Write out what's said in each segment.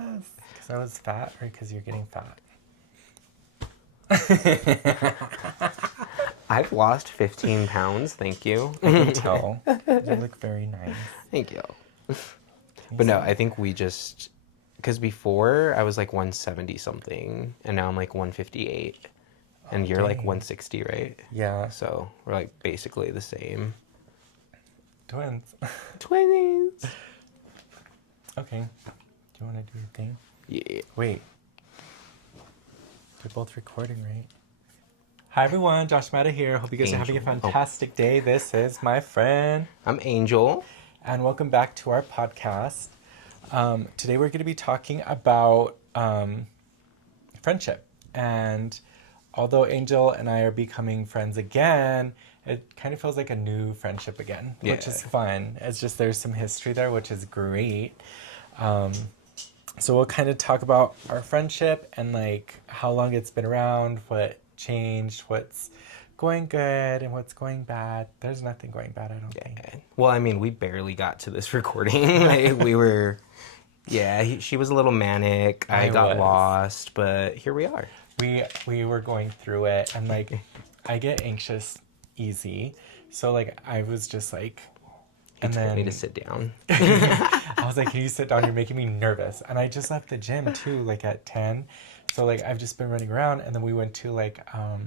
Because I was fat or because you're getting fat? I've lost 15 pounds, thank you. I can tell. You look very nice. Thank you. But no, I think we just, because before I was like 170 something, and now I'm like 158. And you're like 160, right? Yeah. So we're like basically the same. Twins. Twins! Okay. Do you want to do your thing? Yeah. Wait. They're both recording, right? Hi everyone, Josh Mata here. Hope you guys are having a fantastic day. This is my friend. I'm Angel. And welcome back to our podcast. Today we're going to be talking about friendship. And although Angel and I are becoming friends again, it kind of feels like a new friendship again, which is fun. It's just there's some history there, which is great. So we'll kind of talk about our friendship and like how long it's been around, what changed, what's going good and what's going bad. There's nothing going bad, I don't think. Well, I mean, we barely got to this recording. Like, we were, she was a little manic. I got lost, but here we are. We were going through it, and like I get anxious easy, so like I was just like, and then me to sit down. I was like, can you sit down? You're making me nervous. And I just left the gym too, like at 10. So like I've just been running around, and then we went to like a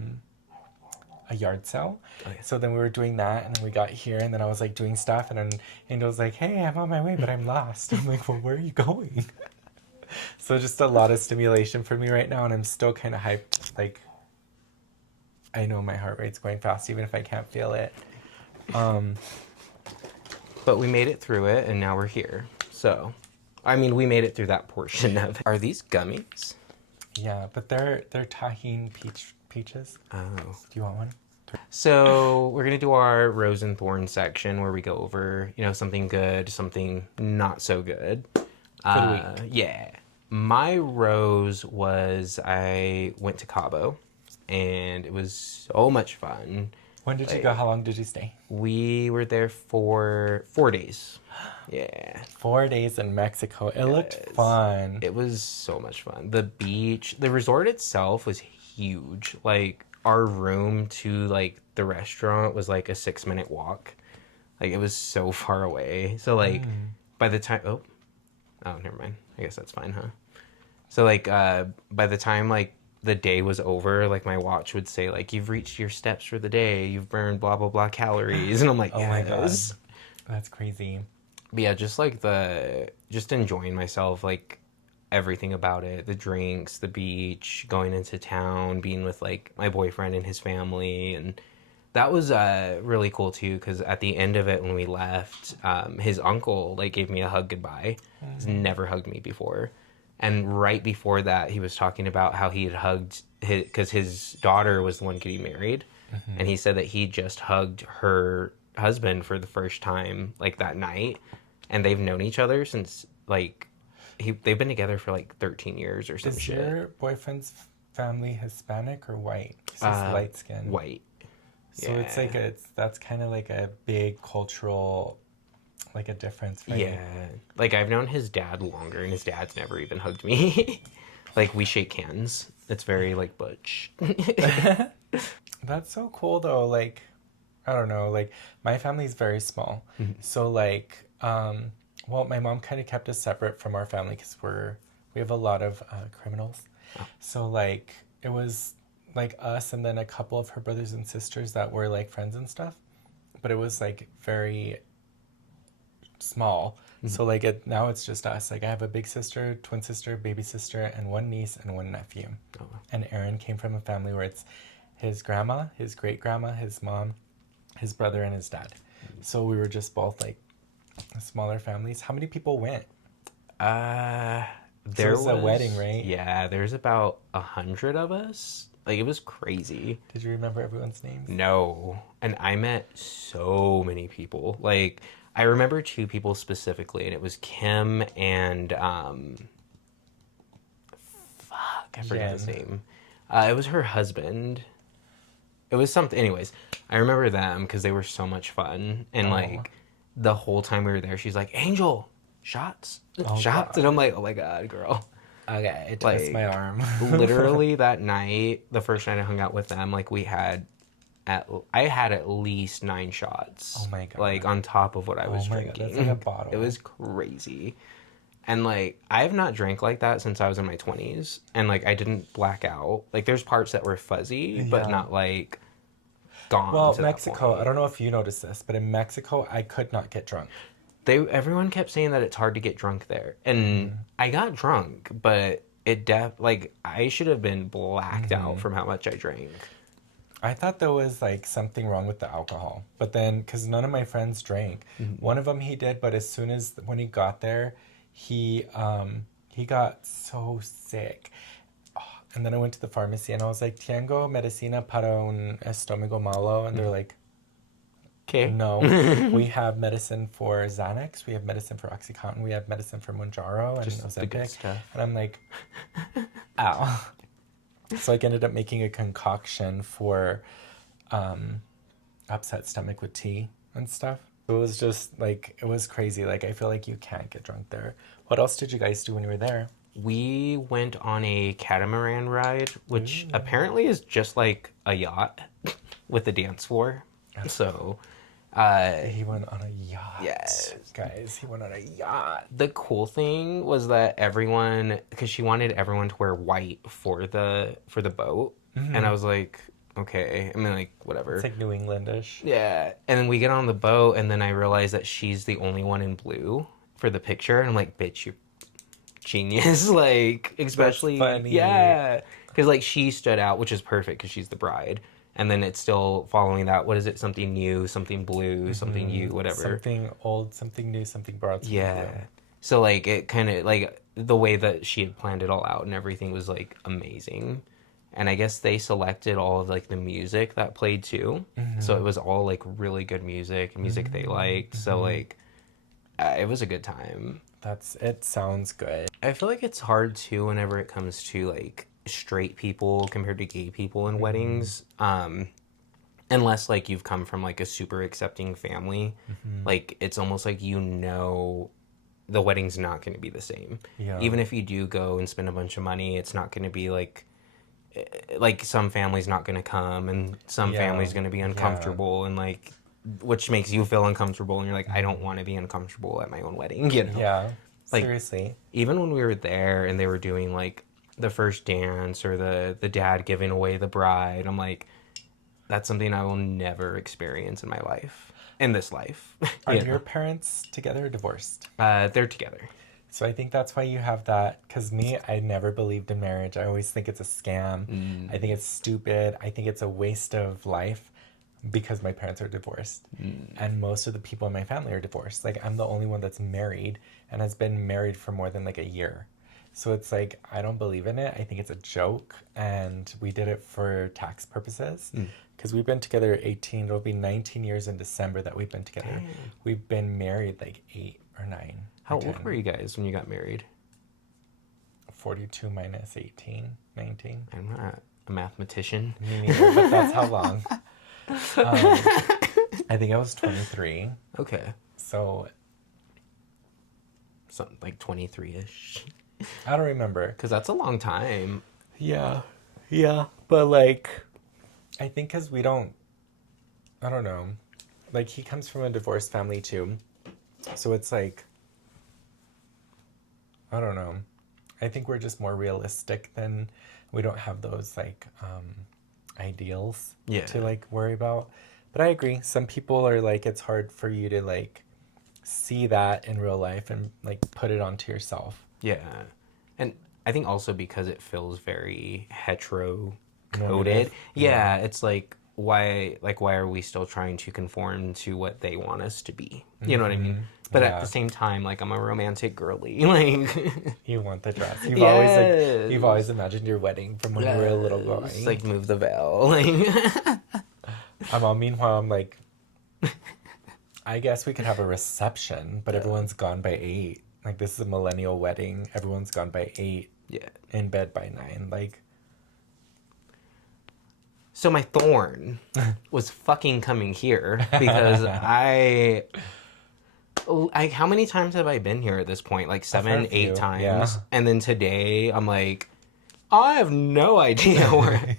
yard sale. So then we were doing that, and then we got here, and then I was like doing stuff, and then Angel was like, hey, I'm on my way, but I'm lost. I'm like, well, where are you going? So just a lot of stimulation for me right now, and I'm still kind of hyped. Like, I know my heart rate's going fast, even if I can't feel it. But we made it through it, and now we're here. So, I mean, we made it through that portion of it. Are these gummies? Yeah, but they're Tahine peaches. Oh. Do you want one? So we're going to do our rose and thorn section where we go over, something good, something not so good. For the week. Yeah. My rose was I went to Cabo, and it was so much fun. When did you go? How long did you stay? We were there for 4 days. Yeah. 4 days in Mexico. It looked fun. It was so much fun. The beach, the resort itself was huge. Like, our room to, like, the restaurant was, like, a 6-minute walk. Like, it was so far away. So, like, by the time... Oh, never mind. I guess that's fine, huh? So, like, by the time, like, the day was over, like, my watch would say, like, you've reached your steps for the day. You've burned blah, blah, blah calories. And I'm like, oh my God. That's crazy. But yeah, just, like, just enjoying myself, like, everything about it. The drinks, the beach, going into town, being with, like, my boyfriend and his family. And that was really cool, too, because at the end of it, when we left, his uncle, like, gave me a hug goodbye. He's never hugged me before. And right before that, he was talking about how he had hugged because his daughter was the one getting married. Mm-hmm. And he said that he just hugged her husband for the first time, like, that night. And they've known each other since, like, they've been together for, like, 13 years or some shit. Is your boyfriend's family Hispanic or white? He's light skin. White. So it's like that's kind of like a big cultural... like a difference, right? Yeah. Like, I've known his dad longer, and his dad's never even hugged me. Like, we shake hands. It's very, like, butch. That's so cool, though. Like, I don't know. Like, my family's very small. Mm-hmm. So, like, well, my mom kind of kept us separate from our family because we have a lot of criminals. Oh. So, like, it was, like, us and then a couple of her brothers and sisters that were, like, friends and stuff. But it was, like, very... small. So like now it's just us. Like I have a big sister, twin sister, baby sister, and one niece and one nephew. Oh. And Aaron came from a family where it's his grandma, his great grandma, his mom, his brother, and his dad. So we were just both like smaller families. How many people went? There was a wedding, right? Yeah, there's about 100 of us. Like, it was crazy. Did you remember everyone's names? No. And I met so many people. Like, I remember 2 people specifically, and it was Kim and, I forget his name. It was her husband. It was something, anyways, I remember them because they were so much fun. And, like, the whole time we were there, she's like, Angel, shots, Oh, shots, God. and I'm like, oh my god, girl. Okay, twist Like my arm. literally that night, the first night I hung out with them, like I had at least 9 shots, Oh my like God. on top of what I Oh was my God, that's like a drinking. It bottle. was crazy. And like I have not drank like that since I was in my 20s, and like I didn't black out. Like there's parts that were fuzzy, but Yeah. not like gone Well, to that Mexico, I point. don't know if you noticed this, but in Mexico, I could not get drunk. Everyone kept saying that it's hard to get drunk there, and Mm-hmm. I got drunk, but like I should have been blacked out Mm-hmm. from how much I drank. I thought there was like something wrong with the alcohol, but then because none of my friends drank, one of them he did, but as soon as when he got there, he got so sick. And then I went to the pharmacy and I was like, "Tengo medicina para un estómago malo," and they're like, Okay. "No, we have medicine for Xanax, we have medicine for OxyContin, we have medicine for Mounjaro and Just the good Ozempic," stuff. and I'm like, "Ow." So I ended up making a concoction for upset stomach with tea and stuff. It was just like, it was crazy. Like, I feel like you can't get drunk there. What else did you guys do when you were there? We went on a catamaran ride, which Ooh. apparently is just like a yacht with a dance floor. So, He went on a yacht. yes. Guys, he went on a yacht. The cool thing was that because she wanted everyone to wear white for the boat, and I was like, okay. I mean, like whatever. It's like New Englandish. Yeah. And then we get on the boat, and then I realized that she's the only one in blue for the picture, and I'm like, bitch, you genius. Like, especially, funny. yeah, because like she stood out, which is perfect because she's the bride. And then it's still following that. What is it? Something new, something blue, something you, whatever. Something old, something new, something broad, something Yeah. blue. So like it kind of like the way that she had planned it all out and everything was like amazing. And I guess they selected all of like the music that played too. So it was all like really good music, music they liked. So like it was a good time. It sounds good. I feel like it's hard too whenever it comes to like straight people compared to gay people in weddings. Unless like you've come from like a super accepting family, like it's almost like the wedding's not going to be the same. Yeah. Even if you do go and spend a bunch of money, it's not going to be like some family's not going to come and some Yeah. family's going to be uncomfortable and like which makes you feel uncomfortable and you're like I don't want to be uncomfortable at my own wedding, you know. Yeah. Like, Seriously. Even when we were there and they were doing like the first dance or the dad giving away the bride, I'm like that's something I will never experience in my life. In this life. Are You know? your parents together or divorced? They're together. So I think that's why you have that. Because me, I never believed in marriage. I always think it's a scam. I think it's stupid. I think it's a waste of life because my parents are divorced. And most of the people in my family are divorced. Like, I'm the only one that's married and has been married for more than like a year. So it's like, I don't believe in it. I think it's a joke. And we did it for tax purposes. Because we've been together 18, it'll be 19 years in December that we've been together. Dang. We've been married like 8 or 9. How or old 10. were you guys when you got married? 42 minus 18, 19. I'm not a mathematician. Me neither, but that's how long. I think I was 23. Okay. So Something like 23-ish. I don't remember. Because that's a long time. Yeah. Yeah. But like, I think because we don't, I don't know. Like, he comes from a divorced family too. So it's like, I don't know. I think we're just more realistic than we don't have those like ideals Yeah. to like worry about. But I agree. Some people are like, it's hard for you to like see that in real life and like put it onto yourself. Yeah. And I think also because it feels very hetero Normative. coded. Yeah, it's like why are we still trying to conform to what they want us to be? You know what I mean? But Yeah. at the same time, like I'm a romantic girly. Like You want the dress. You've Yes. you've always imagined your wedding from when you were a little boy. Just, like move the veil. Like Meanwhile, I'm like, I guess we could have a reception, but everyone's gone by 8. Like, this is a millennial wedding. Everyone's gone by 8, yeah. in bed by 9. Like, So my thorn was fucking coming here because I Like, how many times have I been here at this point? Like I've heard seven, a eight few. Yeah. times. And then today, I'm like, I have no idea where.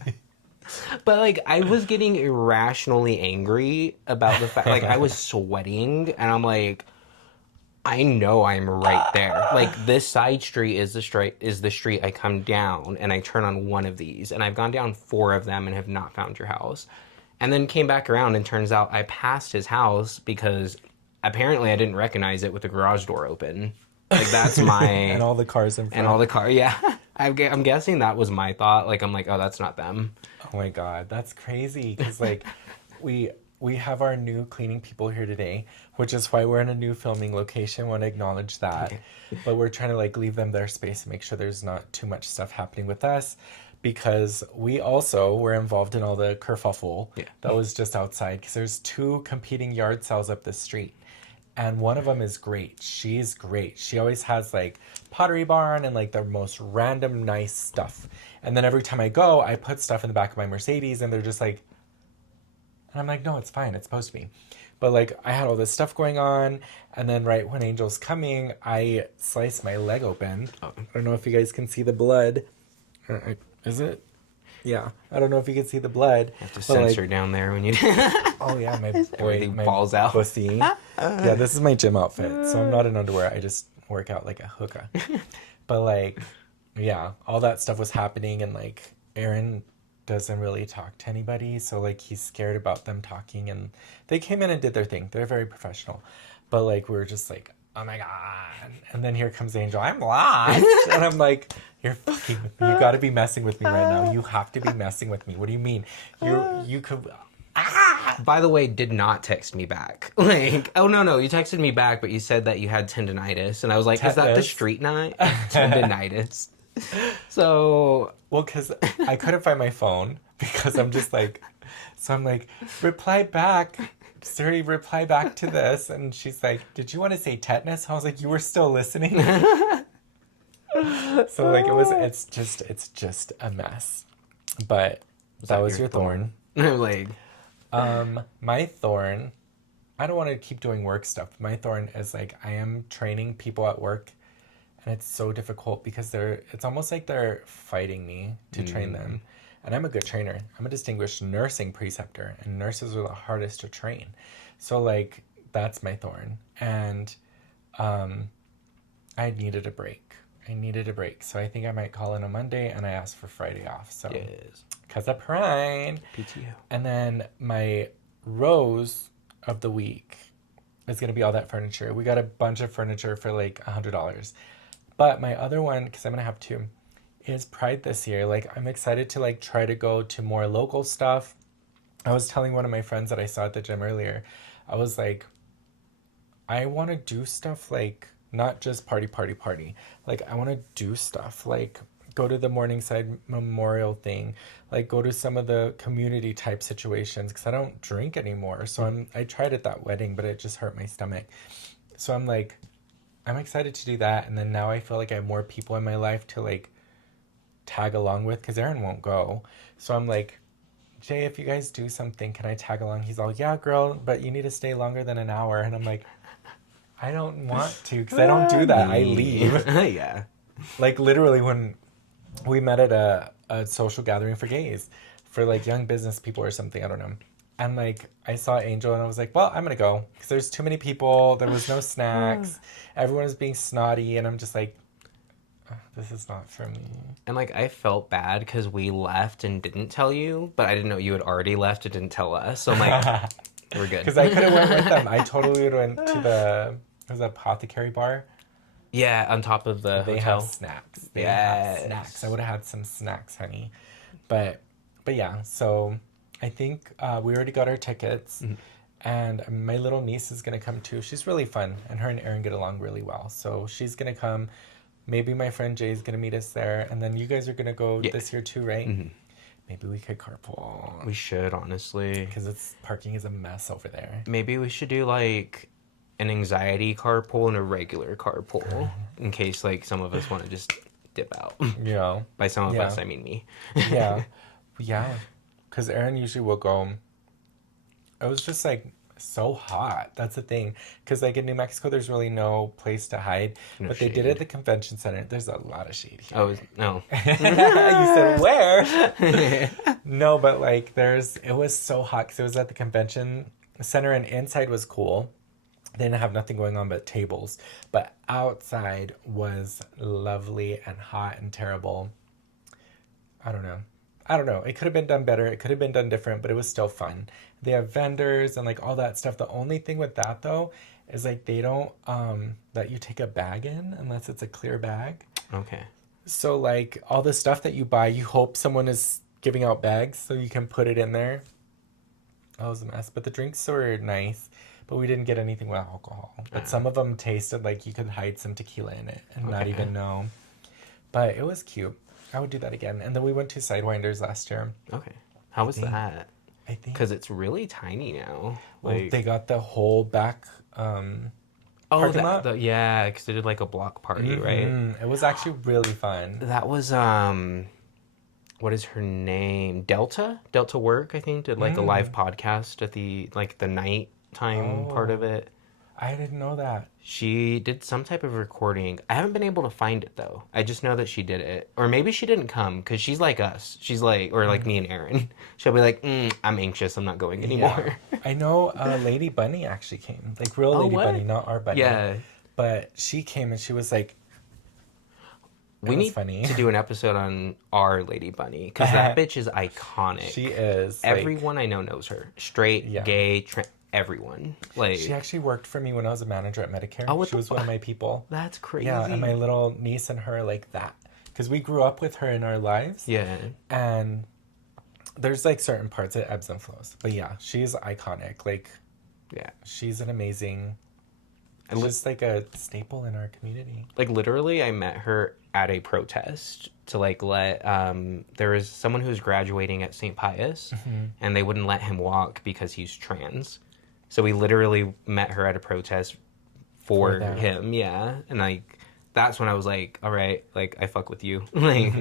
But like, I was getting irrationally angry about the fact, like, I was sweating, and I'm like, I know I'm right there. Like, this side street is the street I come down, and I turn on one of these, and I've gone down four of them and have not found your house. And then came back around, and turns out I passed his house because apparently I didn't recognize it with the garage door open. Like, that's And my all the cars in and all front. the car. Yeah, I'm guessing that was my thought. Like, I'm like, oh, that's not them. Oh my God, that's crazy. Because like, we we have our new cleaning people here today, which is why we're in a new filming location. Want to acknowledge that, but we're trying to like leave them their space and make sure there's not too much stuff happening with us, because we also were involved in all the kerfuffle Yeah. that was just outside. Because there's two competing yard sales up the street. And one of them is great. She's great. She always has like Pottery Barn and like the most random nice stuff. And then every time I go, I put stuff in the back of my Mercedes and they're just like, and I'm like, no, it's fine. It's supposed to be. But like I had all this stuff going on. And then right when Angel's coming, I sliced my leg open. Oh. I don't know if you guys can see the blood. Is it? Yeah. I don't know if you can see the blood. Have to but, censor like, down there when you. oh yeah, my boy, Everything my falls out. pussy. Yeah, this is my gym outfit, so I'm not in underwear. I just work out like a hookah. But like, yeah, all that stuff was happening, and like Aaron doesn't really talk to anybody, so like he's scared about them talking, and they came in and did their thing. They're very professional, but like we were just like, oh my God. And then here comes Angel. I'm lost, and I'm like, you're fucking with me. You got to be messing with me right now. You have to be messing with me. What do you mean? You could. By the way, did not text me back. Like, oh no, you texted me back, but you said that you had tendonitis, and I was like, is that the Tetanus. street night? Tendonitis. So, Well, because I couldn't find my phone because I'm just like, so I'm like, reply back. Siri, reply back to this. And she's like, did you want to say tetanus? I was like, you were still listening? So like it's just a mess. But that was your thorn. like, My thorn, I don't want to keep doing work stuff. My thorn is like I am training people at work, and it's so difficult because it's almost like they're fighting me to train them. And I'm a good trainer. I'm a distinguished nursing preceptor, and nurses are the hardest to train. So like that's my thorn. And I needed a break. So I think I might call in on Monday, and I asked for Friday off. So yes, because of Pride. PTO. And then my rose of the week is going to be all that furniture. We got a bunch of furniture for like $100. But my other one, because I'm going to have two, is Pride this year. Like, I'm excited to like try to go to more local stuff. I was telling one of my friends that I saw at the gym earlier, I was like, I want to do stuff like not just party. Like, I want to do stuff like go to the Morningside Memorial thing, like go to some of the community type situations, because I don't drink anymore. So I tried at that wedding, but it just hurt my stomach. So I'm like, I'm excited to do that. And then now I feel like I have more people in my life to like tag along with, because Aaron won't go. So I'm like, Jay, if you guys do something, can I tag along? He's all, yeah, girl, but you need to stay longer than an hour. And I'm like, I don't want to, because I don't do that. I leave. Yeah. Like literally when we met at a social gathering for gays, for like young business people or something, I don't know. And like I saw Angel and I was like, well, I'm gonna go because there's too many people. There was no snacks. Everyone was being snotty, and I'm just like, "Ugh, this is not for me. And like, I felt bad because we left and didn't tell you, but I didn't know you had already left and didn't tell us. So I'm like, we're good. Because I could have went with them. I totally would have went to was that apothecary bar? Yeah, on top of the They hotel. have snacks. They Yes. have snacks. I would have had some snacks, honey. But yeah, so I think we already got our tickets. And my little niece is going to come too. She's really fun. And her and Erin get along really well. So she's going to come. Maybe my friend Jay's going to meet us there. And then you guys are going to go this year too, right? Maybe we could carpool. We should, honestly. Because parking is a mess over there. Maybe we should do like an anxiety carpool and a regular carpool in case like some of us want to just dip out. Yeah. By some of Yeah. us, I mean me. Yeah. Yeah. Because Erin usually will go. It was just like so hot. That's the thing. Because, like, in New Mexico, there's really no place to hide. No But they did it at shade. the convention center. There's a lot of shade here. Oh, no. You said, where? No, but, like, it was so hot because it was at the convention center and inside was cool. They didn't have nothing going on but tables. But outside was lovely and hot and terrible. I don't know. It could have been done better. It could have been done different, but it was still fun. They have vendors and like all that stuff. The only thing with that though is like they don't let you take a bag in unless it's a clear bag. Okay. So like all the stuff that you buy, you hope someone is giving out bags so you can put it in there. Oh, it was a mess. But the drinks were nice, but we didn't get anything with alcohol. But some of them tasted like you could hide some tequila in it and not even know. But it was cute. I would do that again. And then we went to Sidewinders last year. Okay. How was that? I think. Because it's really tiny now. Well, Like, they got the whole back parking lot. yeah, because they did like a block party, right? It was actually really fun. That was what is her name? Delta Work, I think, did like a live podcast at the nighttime part of it. I didn't know that. She did some type of recording. I haven't been able to find it though. I just know that she did it, or maybe she didn't come because she's like us. She's like, or like me and Aaron. She'll be like, "I'm anxious. I'm not going anymore." Yeah. I know Lady Bunny actually came, like real Lady what? Bunny, not our Bunny. Yeah. But she came and she was like, We need funny. to do an episode on our Lady Bunny because that bitch is iconic. She is. Everyone I know knows her. Straight, gay, everyone. Like she actually worked for me when I was a manager at Medicare. Oh, she was one of my people. That's crazy. Yeah, and my little niece and her like that. Because we grew up with her in our lives. Yeah. And there's like certain parts it ebbs and flows. But yeah, she's iconic. Like, yeah, she's an amazing. She's like a staple in our community. Like literally, I met her at a protest to like let there was someone who was graduating at St. Pius, and they wouldn't let him walk because he's trans. So we literally met her at a protest for him. Yeah, and like that's when I was like, all right, like I fuck with you. Like,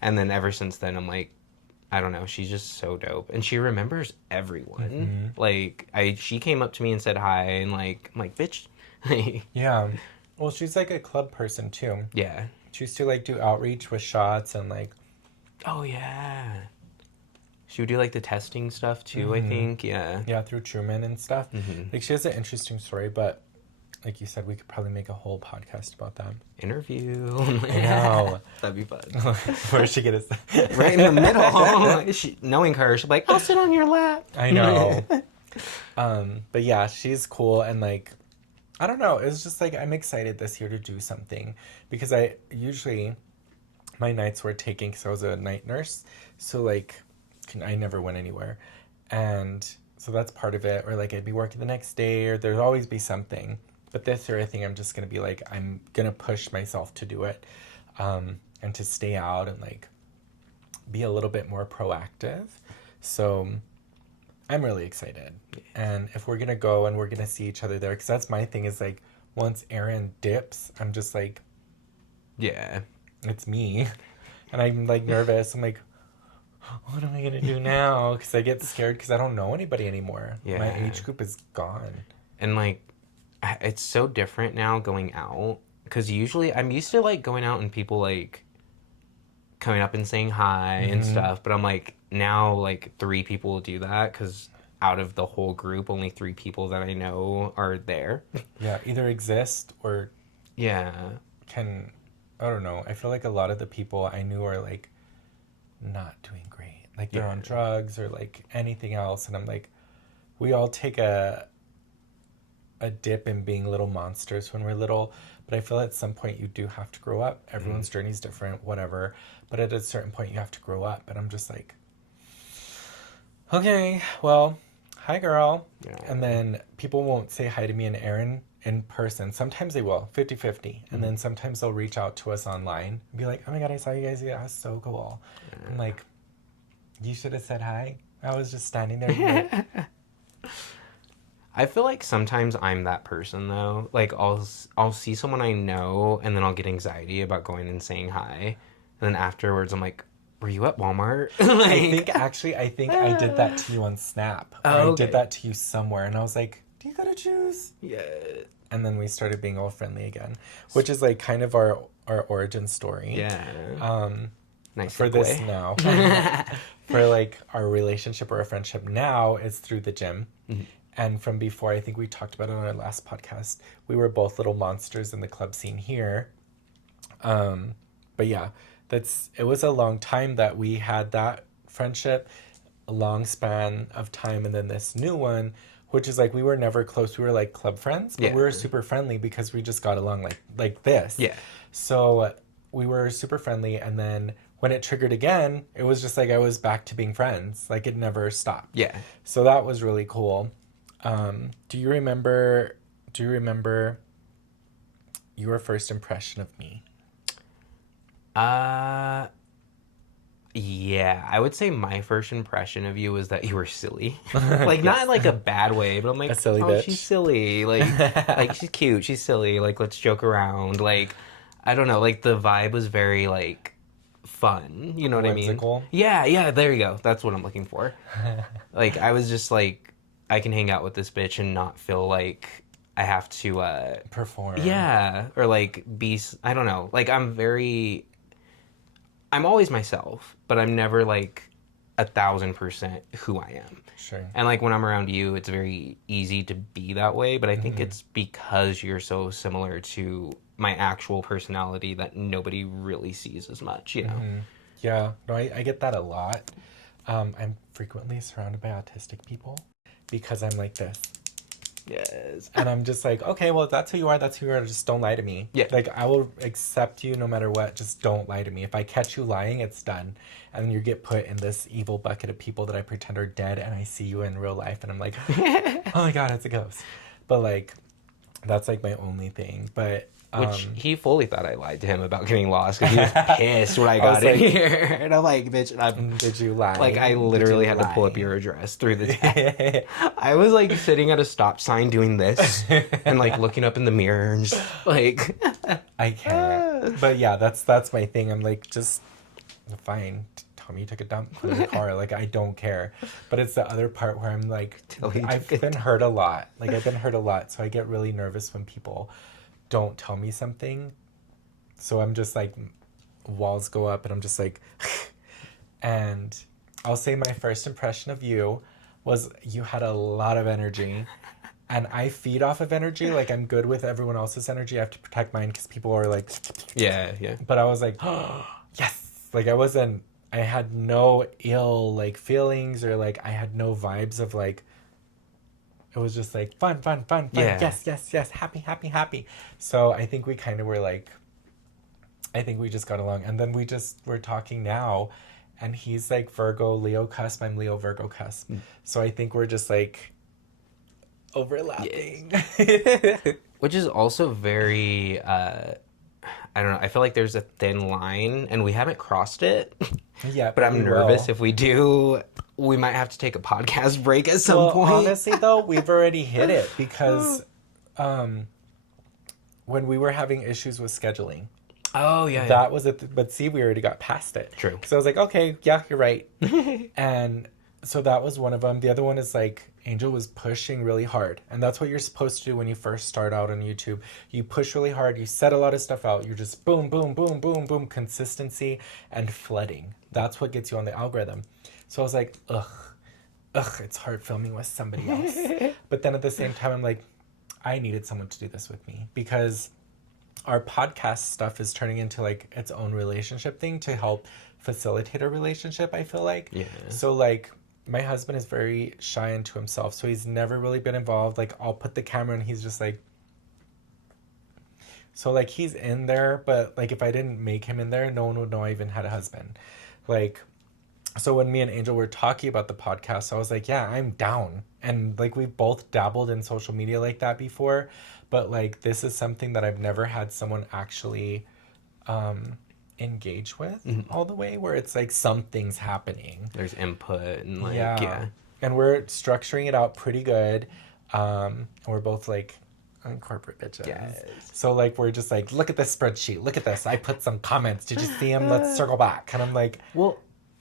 and then ever since then, I'm like, I don't know. She's just so dope, and she remembers everyone. Like, she came up to me and said hi, and like, I'm like, bitch. Yeah, well, she's like a club person too. Yeah, she used to like do outreach with shots and like. Oh yeah, she would do like the testing stuff too. I think. Yeah. Yeah, through Truman and stuff. Like she has an interesting story, but like you said, we could probably make a whole podcast about that. Interview. I know. That'd be fun. Where she get us right in the middle. Knowing her, she'll be like, I'll sit on your lap. I know. But yeah, she's cool and like, I don't know. It's just like, I'm excited this year to do something because I usually, my nights were taken because I was a night nurse. So like, I never went anywhere. And so that's part of it. Or like I'd be working the next day or there'd always be something. But this year, I think I'm just going to be like, I'm going to push myself to do it and to stay out and like be a little bit more proactive. So I'm really excited. And if we're going to go and we're going to see each other there, because that's my thing is like, once Aaron dips, I'm just like, yeah, it's me. And I'm like nervous. I'm like, what am I going to do now? Because I get scared because I don't know anybody anymore. Yeah. My age group is gone. And like, it's so different now going out because usually I'm used to like going out and people like coming up and saying hi and stuff, but I'm like now like 3 people will do that because out of the whole group only 3 people that I know are there. Yeah, either exist or yeah, can, I don't know. I feel like a lot of the people I knew are like not doing great, like they're on drugs or like anything else, and I'm like, we all take a dip in being little monsters when we're little, but I feel at some point you do have to grow up. Everyone's journey is different, whatever, but at a certain point you have to grow up, and I'm just like, okay, well, hi girl. And then people won't say hi to me and Aaron in person. Sometimes they will, 50-50, and then sometimes they'll reach out to us online and be like, oh my god, I saw you guys, yeah, so cool. I'm like, you should have said hi. I was just standing there. I feel like sometimes I'm that person though. Like I'll see someone I know and then I'll get anxiety about going and saying hi, and then afterwards I'm like, were you at Walmart? I think I did that to you on Snap. Or I did that to you somewhere, and I was like, do you got to choose? Yeah. And then we started being all friendly again, which is like kind of our origin story. Yeah. Nice for segue. This now. For like our relationship or our friendship now is through the gym. Mm-hmm. And from before, I think we talked about it on our last podcast, we were both little monsters in the club scene here. But yeah, it was a long time that we had that friendship, a long span of time, and then this new one, which is like we were never close. We were like club friends, but we were super friendly because we just got along like this. Yeah. So we were super friendly, and then when it triggered again, it was just like I was back to being friends. Like it never stopped. Yeah. So that was really cool. Do you remember your first impression of me? Yeah, I would say my first impression of you was that you were silly. Like, not in like a bad way, but I'm like, A silly oh, bitch. she's silly. Like she's cute, she's silly. Like, let's joke around. Like, I don't know. Like, the vibe was very like fun. You know what Whimsical? I mean? Yeah. There you go. That's what I'm looking for. Like, I was just like, I can hang out with this bitch and not feel like I have to perform. Yeah, or like I don't know. Like, I'm always myself, but I'm never like 1,000% who I am. Sure. And like when I'm around you, it's very easy to be that way, but I think it's because you're so similar to my actual personality that nobody really sees as much, you know? Yeah, no, I get that a lot. I'm frequently surrounded by autistic people because I'm like this. Yes. And I'm just like, okay, well, that's who you are. Just don't lie to me. Yeah. Like, I will accept you no matter what. Just don't lie to me. If I catch you lying, it's done. And you get put in this evil bucket of people that I pretend are dead, and I see you in real life, and I'm like, oh my God, it's a ghost. But, like, that's, like, my only thing. But, Which he fully thought I lied to him about getting lost because he was pissed when I got in here. And I'm like, bitch, did you lie? Like, I literally had to pull up your address through the text. I was like sitting at a stop sign doing this and like looking up in the mirror and just like I can't. But yeah, that's my thing. I'm like, just fine. Tell me you took a dump, put it in the car. Like, I don't care. But it's the other part where I'm like, I've been hurt a lot. Like, I've been hurt a lot. So I get really nervous when people don't tell me something. So I'm just like, walls go up and I'm just like, and I'll say my first impression of you was you had a lot of energy, and I feed off of energy. Like, I'm good with everyone else's energy. I have to protect mine because people are like, yeah. But I was like, oh, yes. Like, I had no ill like feelings, or like I had no vibes of like, it was just like fun. Yeah. Yes. Happy. So I think we kind of were like, I think we just got along. And then we're talking now, and he's like Virgo, Leo cusp. I'm Leo, Virgo cusp. So I think we're just like overlapping. Yes. Which is also very, I don't know. I feel like there's a thin line, and we haven't crossed it. Yeah. But I'm nervous if we do. We might have to take a podcast break at some point. Honestly, though, we've already hit it because when we were having issues with scheduling. Oh, yeah. That was it. But see, we already got past it. True. So I was like, okay, yeah, you're right. And so that was one of them. The other one is like, Angel was pushing really hard. And that's what you're supposed to do when you first start out on YouTube. You push really hard. You set a lot of stuff out. You're just boom, consistency and flooding. That's what gets you on the algorithm. So I was like, ugh, it's hard filming with somebody else. But then at the same time, I'm like, I needed someone to do this with me, because our podcast stuff is turning into like its own relationship thing to help facilitate a relationship, I feel like. Yeah. So like, my husband is very shy into himself, so he's never really been involved. Like, I'll put the camera and he's just like, so like, he's in there, but like, if I didn't make him in there, no one would know I even had a husband. Like, so when me and Angel were talking about the podcast, I was like, yeah, I'm down. And like, we've both dabbled in social media like that before, but like, this is something that I've never had someone actually engage with all the way, where it's like something's happening. There's input and like, yeah. And we're structuring it out pretty good. We're both like corporate bitches. Yes. So like, we're just like, look at this spreadsheet. Look at this. I put some comments. Did you see them? Let's circle back. And I'm like, well,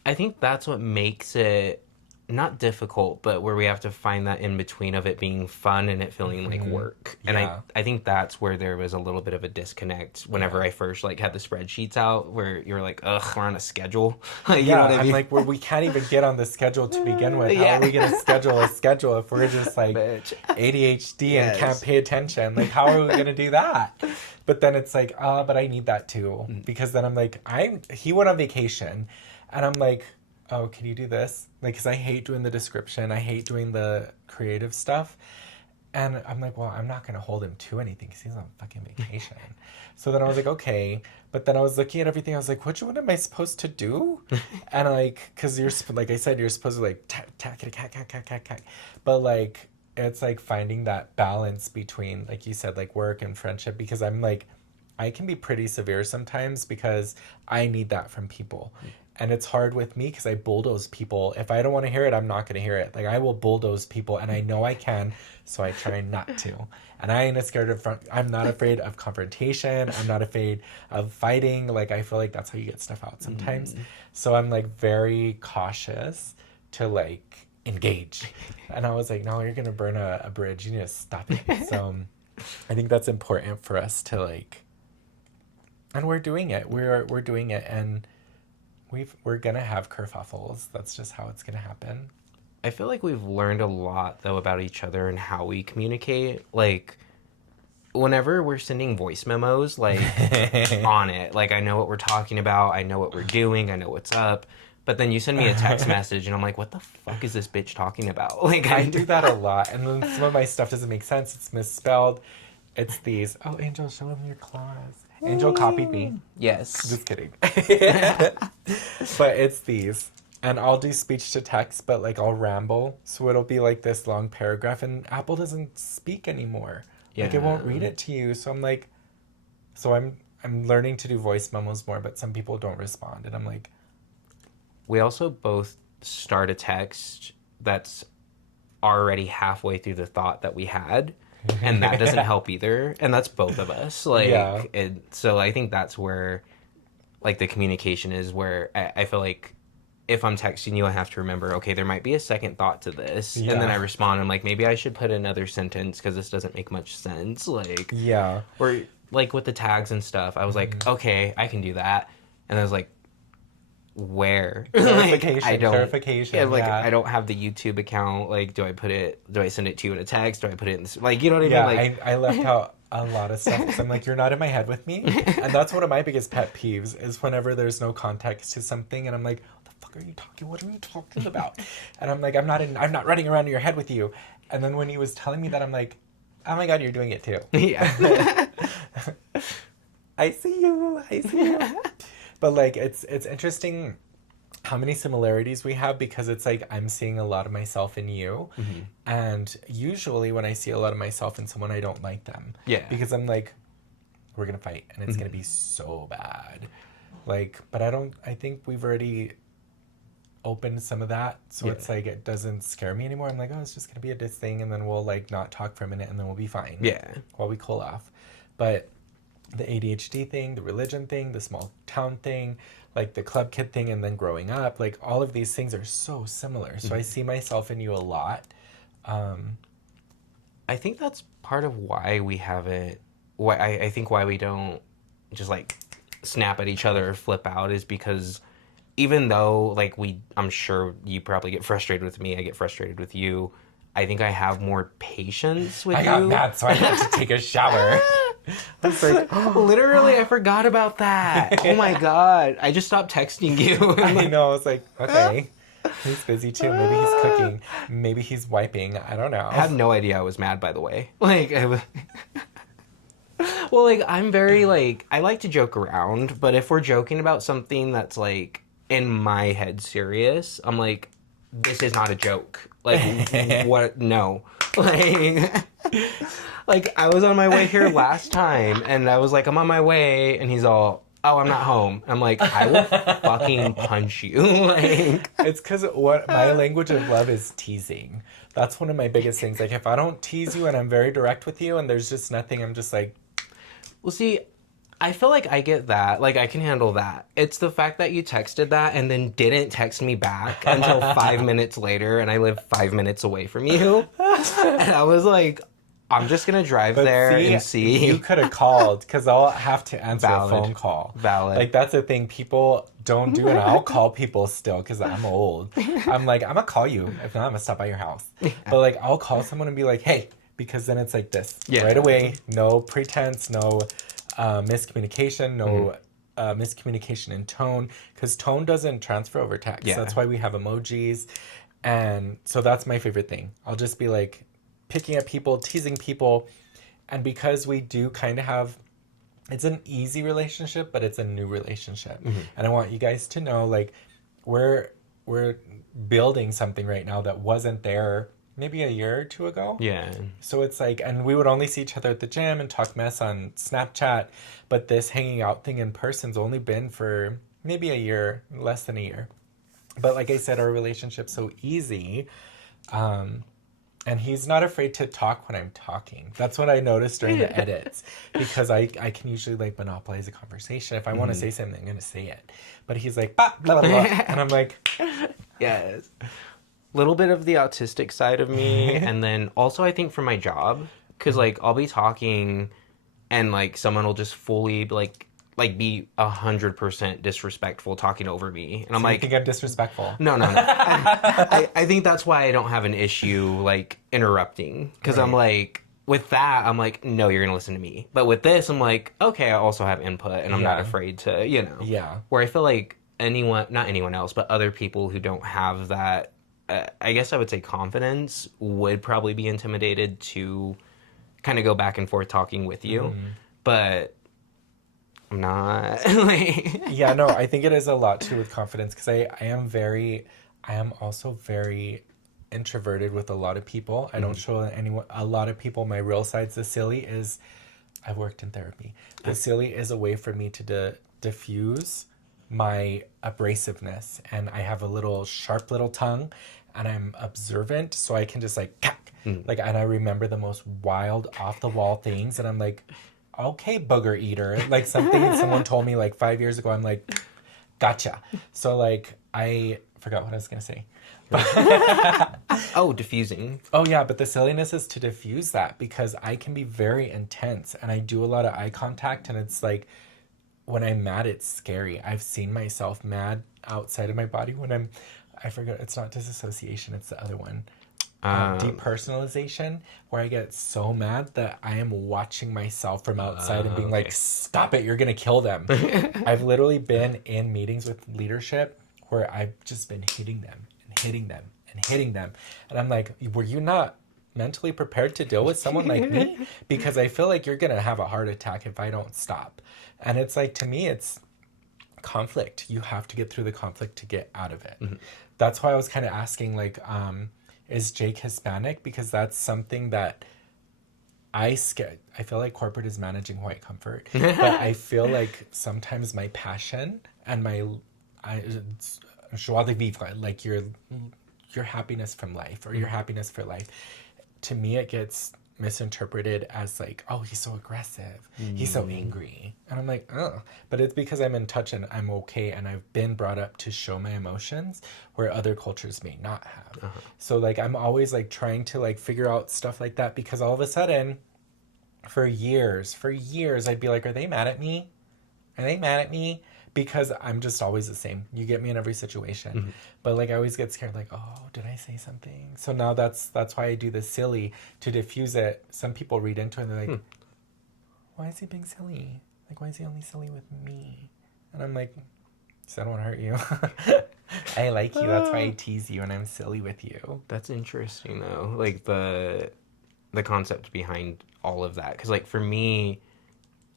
I think that's what makes it not difficult, but where we have to find that in between of it being fun and it feeling like work. And Yeah. I think that's where there was a little bit of a disconnect whenever Yeah. I first like had the spreadsheets out where you're like, ugh, we're on a schedule. Like, you Yeah, know what I I'm mean? like, we can't even get on the schedule to begin with. How Yeah. are we going to schedule a schedule if we're just like Bitch. ADHD and can't Yes. pay attention? Like, how are we going to do that? But then it's like, but I need that too. Because then I'm like, he went on vacation and I'm like, oh, can you do this? Like, because I hate doing the description, I hate doing the creative stuff. And I'm like, well, I'm not going to hold him to anything because he's on fucking vacation. So then I was like, okay. But then I was looking at everything. I was like, what am I supposed to do? And like, because like I said, you're supposed to like, tack. But like, it's like finding that balance between, like you said, like work and friendship. Because I'm like, I can be pretty severe sometimes because I need that from people. And it's hard with me because I bulldoze people. If I don't want to hear it, I'm not going to hear it. Like, I will bulldoze people, and I know I can, so I try not to. And I ain't scared of I'm not afraid of confrontation. I'm not afraid of fighting. Like, I feel like that's how you get stuff out sometimes. So I'm like very cautious to like engage. And I was like, no, you're going to burn a bridge. You need to stop it. So I think that's important for us to like, and we're doing it. We're doing it, and we're gonna have kerfuffles. That's just how it's gonna happen. I feel like we've learned a lot though about each other and how we communicate. Like whenever we're sending voice memos, like on it, like I know what we're talking about, I know what we're doing, I know what's up. But then you send me a text message and I'm like, what the fuck is this bitch talking about? Like I do that a lot, and then some of my stuff doesn't make sense. It's misspelled. It's these. Oh, Angel, show him your claws. Angel copied me. Yes. Just kidding. But it's these. And I'll do speech to text, but like I'll ramble. So it'll be like this long paragraph, and Apple doesn't speak anymore. Like it won't read it to you. So I'm like, I'm learning to do voice memos more, but some people don't respond. And I'm like, We also both start a text that's already halfway through the thought that we had. And that doesn't help either. And that's both of us. Like, Yeah. So I think that's where, like, the communication is where I feel like if I'm texting you, I have to remember, okay, there might be a second thought to this. Yeah. And then I respond, I'm like, maybe I should put another sentence because this doesn't make much sense. Like, yeah. or like with the tags and stuff, I was like, okay, I can do that. And I was like, where? Clarification, I don't. clarification, Yeah, like yeah. I don't have the YouTube account. Like, do I send it to you in a text? Do I put it in this? Like, you know what I Yeah, mean? Like, I left out a lot of stuff because I'm like, you're not in my head with me. And that's one of my biggest pet peeves is whenever there's no context to something and I'm like, what the fuck are you talking? What are you talking about? And I'm like, I'm not running around in your head with you. And then when he was telling me that, I'm like, oh my God, you're doing it too. yeah. I see you. I see you. But like, it's interesting how many similarities we have because it's like I'm seeing a lot of myself in you. Mm-hmm. And usually when I see a lot of myself in someone, I don't like them. Yeah. Because I'm like, we're going to fight and it's going to be so bad. Like, but I think we've already opened some of that. So Yeah. it's like, it doesn't scare me anymore. I'm like, oh, it's just going to be a diss thing. And then we'll like not talk for a minute and then we'll be fine. Yeah. While we cool off. But the ADHD thing, the religion thing, the small town thing, like the club kid thing, and then growing up, like all of these things are so similar. So I see myself in you a lot. I think that's part of why we haven't. Why I think why we don't just like snap at each other or flip out is because even though like I'm sure you probably get frustrated with me, I get frustrated with you. I think I have more patience with you. I got mad, so I had to take a shower. I was like, Literally, I forgot about that. Oh my God. I just stopped texting you. I know. I was like, okay, he's busy too. Maybe he's cooking. Maybe he's wiping. I don't know. I had no idea I was mad, by the way. Like, well, like, I'm very, like, I like to joke around, but if we're joking about something that's, like, in my head serious, I'm like, this is not a joke. Like, what? No. Like, I was on my way here last time, and I was like, I'm on my way, and he's all, oh, I'm not home. I'm like, I will fucking punch you. Like, it's because what my language of love is teasing. That's one of my biggest things. Like, if I don't tease you and I'm very direct with you and there's just nothing, I'm just like, well, see, I feel like I get that. Like, I can handle that. It's the fact that you texted that and then didn't text me back until 5 minutes later, and I live 5 minutes away from you. And I was like, I'm just going to drive But there see, and see. you could have called because I'll have to answer Valid. a phone call. Valid. Like, that's the thing people don't do, and I'll call people still because I'm old. I'm like, I'm going to call you. If not, I'm going to stop by your house. But, like, I'll call someone and be like, hey, because then it's like this. Yeah. Right away. No pretense, no miscommunication, no miscommunication in tone. Because tone doesn't transfer over text. Yeah. That's why we have emojis. And so that's my favorite thing. I'll just be like, picking at people, teasing people. And because we do kind of have, it's an easy relationship, but it's a new relationship. And I want you guys to know, like, we're building something right now that wasn't there maybe a year or two ago. Yeah. So it's like, and we would only see each other at the gym and talk mess on Snapchat. But this hanging out thing in person's only been for maybe a year, less than a year. But like I said, our relationship's so easy. And he's not afraid to talk when I'm talking. That's what I noticed during the edits. Because I can usually like monopolize a conversation. If I want to say something, I'm going to say it. But he's like, bah, blah, blah, blah. And I'm like, Yes. Little bit of the autistic side of me. And then also I think for my job, because like I'll be talking and like someone will just fully like be 100% disrespectful talking over me, and I'm like, you think I'm disrespectful? No. I think that's why I don't have an issue like interrupting, because I'm like, with that I'm like, no, you're gonna listen to me. But with this, I'm like, okay, I also have input, and I'm not afraid to, Yeah. Where I feel like not anyone else, but other people who don't have that, I guess I would say confidence, would probably be intimidated to kind of go back and forth talking with you. But I'm not. Yeah, no, I think it is a lot too with confidence, because I am also very introverted with a lot of people. I don't show a lot of people my real sides. The silly is, I've worked in therapy. The silly is a way for me to diffuse my abrasiveness, and I have a sharp little tongue, and I'm observant, so I can just like, like, and I remember the most wild, off the wall things, and I'm like, okay, booger eater. Like something someone told me like 5 years ago, I'm like, gotcha. So like, I forgot what I was going to say. Oh, diffusing. Oh yeah, but the silliness is to diffuse that, because I can be very intense and I do a lot of eye contact, and it's like, when I'm mad, it's scary. I've seen myself mad outside of my body when I forget, it's not disassociation, it's the other one. Depersonalization, where I get so mad that I am watching myself from outside and being like, stop it, you're gonna kill them. I've literally been in meetings with leadership where I've just been hitting them and hitting them and hitting them, and I'm like, were you not mentally prepared to deal with someone like me? Because I feel like you're gonna have a heart attack if I don't stop. And it's like, to me, it's conflict. You have to get through the conflict to get out of it. That's why I was kind of asking, like, is Jake Hispanic? Because that's something that I feel like corporate is managing white comfort. But I feel like sometimes my passion and it's joie de vivre, like your happiness from life, or your happiness for life, to me it gets misinterpreted as like, oh, he's so aggressive, he's so angry, and I'm like, oh, but it's because I'm in touch and I'm okay, and I've been brought up to show my emotions where other cultures may not have. So like, I'm always like trying to like figure out stuff like that, because all of a sudden, for years I'd be like, are they mad at me? Because I'm just always the same. You get me in every situation. But like, I always get scared, like, oh, did I say something? So now that's why I do the silly, to diffuse it. Some people read into it and they're like, why is he being silly? Like, why is he only silly with me? And I'm like, because I don't want to hurt you. I like you. That's why I tease you and I'm silly with you. That's interesting though. Like the concept behind all of that. Because like for me,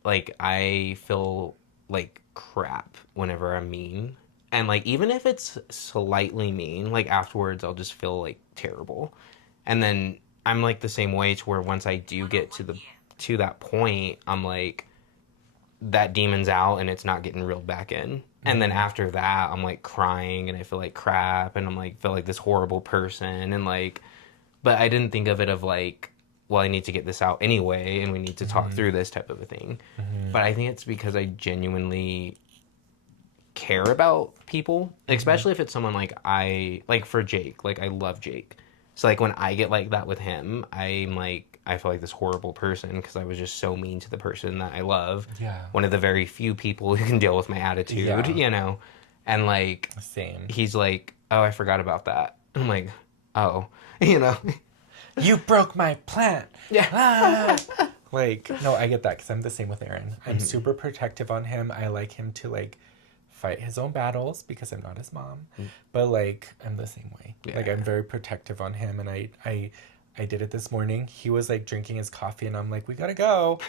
like I feel like crap whenever I'm mean, and like even if it's slightly mean, like afterwards I'll just feel like terrible. And then I'm like the same way, to where once I do get to that point, I'm like, that demon's out and it's not getting reeled back in. And then after that I'm like crying and I feel like crap, and I'm like, feel like this horrible person, and like, but I didn't think of it of like well, I need to get this out anyway, and we need to talk through this type of a thing. But I think it's because I genuinely care about people, especially if it's someone like for Jake, like I love Jake. So like when I get like that with him, I'm like, I feel like this horrible person because I was just so mean to the person that I love. Yeah. One of the very few people who can deal with my attitude, you know? And like, Same. he's like, oh, I forgot about that. I'm like, oh, you know? You broke my plant. Yeah. Ah! Like, no, I get that because I'm the same with Aaron. I'm super protective on him. I like him to like fight his own battles because I'm not his mom. But like, I'm the same way. Yeah. Like, I'm very protective on him, and I did it this morning. He was like drinking his coffee, and I'm like, we gotta go,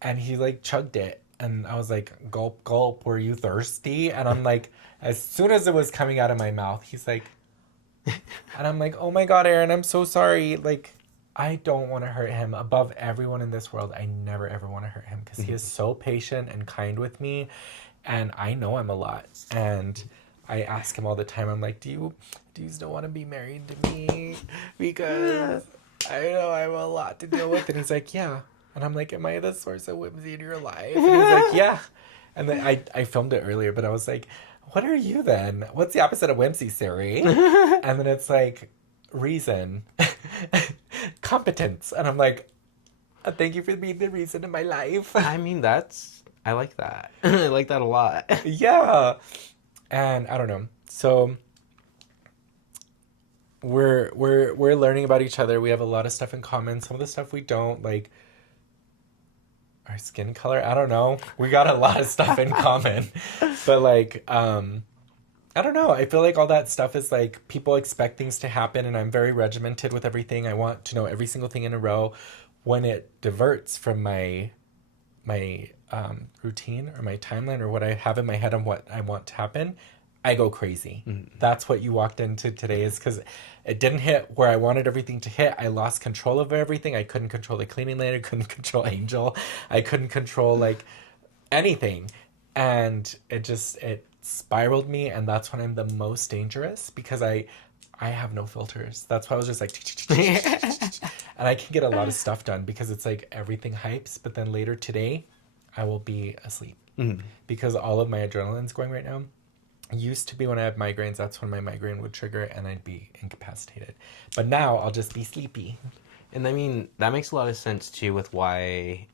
and he like chugged it, and I was like, gulp, gulp. Were you thirsty? And I'm like, as soon as it was coming out of my mouth, he's like, and I'm like, oh my God, Aaron, I'm so sorry. Like, I don't want to hurt him. Above everyone in this world, I never ever want to hurt him because he is so patient and kind with me, and I know I'm a lot. And I ask him all the time. I'm like, do you still want to be married to me? Because I know I have a lot to deal with. And he's like, yeah. And I'm like, am I the source of whimsy in your life? And he's like, yeah. And then I filmed it earlier, but I was like, what are you then? What's the opposite of whimsy, Siri? And then it's like, reason. Competence. And I'm like, thank you for being the reason in my life. I mean, I like that. I like that a lot. Yeah. And I don't know. So we're learning about each other. We have a lot of stuff in common. Some of the stuff we don't, like our skin color. I don't know. We got a lot of stuff in common. But like, I don't know. I feel like all that stuff is like people expect things to happen, and I'm very regimented with everything. I want to know every single thing in a row. When it diverts from my routine or my timeline or what I have in my head on what I want to happen, I go crazy. That's what you walked into today, is because it didn't hit where I wanted everything to hit. I lost control over everything. I couldn't control the cleaning lady. I couldn't control Angel. I couldn't control like anything. And it spiraled me, and that's when I'm the most dangerous because I have no filters. That's why I was just like, and I can get a lot of stuff done because it's like everything hypes, but then later today I will be asleep because all of my adrenaline's going right now. Used to be when I had migraines, that's when my migraine would trigger and I'd be incapacitated. But now I'll just be sleepy. And I mean, that makes a lot of sense too with why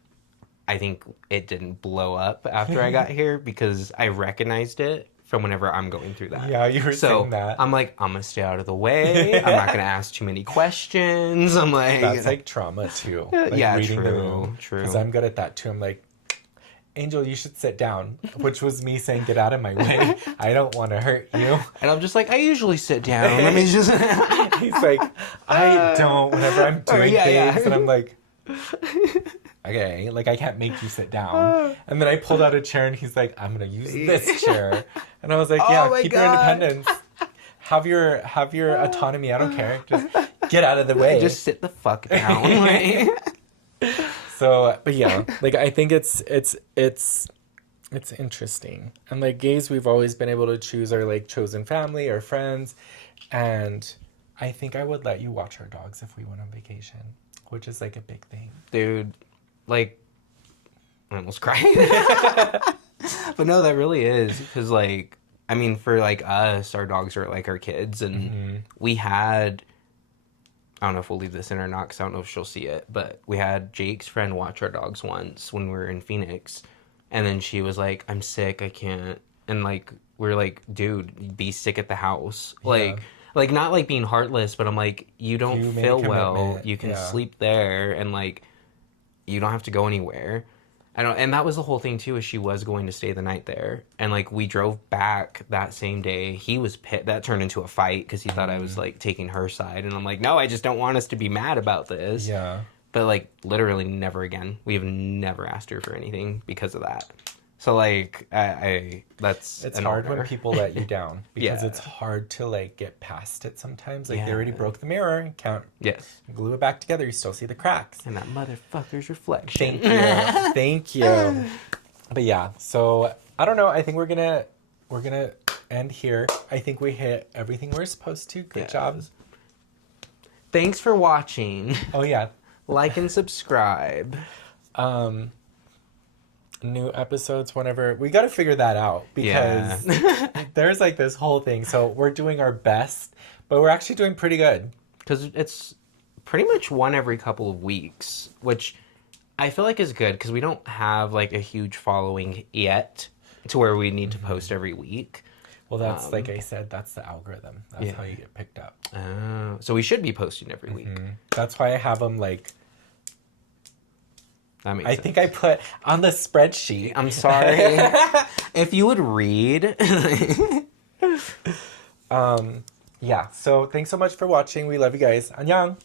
I think it didn't blow up after I got here, because I recognized it from whenever I'm going through that. Yeah, you were saying that. I'm like, I'm going to stay out of the way. I'm not going to ask too many questions. I'm like... That's like trauma too. Like yeah, reading the true, room. true. Because I'm good at that too. I'm like, Angel, you should sit down. Which was me saying, get out of my way. I don't want to hurt you. And I'm just like, I usually sit down. Let me just... He's like, I don't, whenever I'm doing things. And I'm like... Okay, like I can't make you sit down. And then I pulled out a chair and he's like, I'm gonna use this chair. And I was like, yeah, keep your independence. Have your autonomy. I don't care. Just get out of the way. Just sit the fuck down. So, but yeah, like I think it's interesting. And like gays, we've always been able to choose our like chosen family, our friends. And I think I would let you watch our dogs if we went on vacation, which is like a big thing. Dude, like, I almost cried. But no, that really is. Because, like, I mean, for, like, us, our dogs are, like, our kids. And we had, I don't know if we'll leave this in or not, because I don't know if she'll see it. But we had Jake's friend watch our dogs once when we were in Phoenix. And then she was like, I'm sick, I can't. And, like, we're like, dude, be sick at the house. Yeah. Like, not, like, being heartless, but I'm like, you don't feel well. You can sleep there. And, like... You don't have to go anywhere. And that was the whole thing too, is she was going to stay the night there. And like we drove back that same day. He was pissed. That turned into a fight because he thought I was like taking her side. And I'm like, no, I just don't want us to be mad about this. Yeah. But like literally never again. We have never asked her for anything because of that. So like it's hard when people let you down because it's hard to like get past it sometimes. Like they already broke the mirror and can't glue it back together. You still see the cracks. And that motherfucker's reflection. Thank you. Thank you. But yeah, so I don't know. I think we're gonna end here. I think we hit everything we're supposed to. Good job. Thanks for watching. Oh yeah. Like and subscribe. New episodes whenever we got to figure that out because there's like this whole thing. So we're doing our best, but we're actually doing pretty good. Because it's pretty much one every couple of weeks, which I feel like is good because we don't have like a huge following yet to where we need to post every week. Well, that's like I said, that's the algorithm. That's how you get picked up. So we should be posting every week. That's why I have them like. That makes I sense. think I put on the spreadsheet. I'm sorry. If you would read. Yeah. So thanks so much for watching. We love you guys. Annyeong.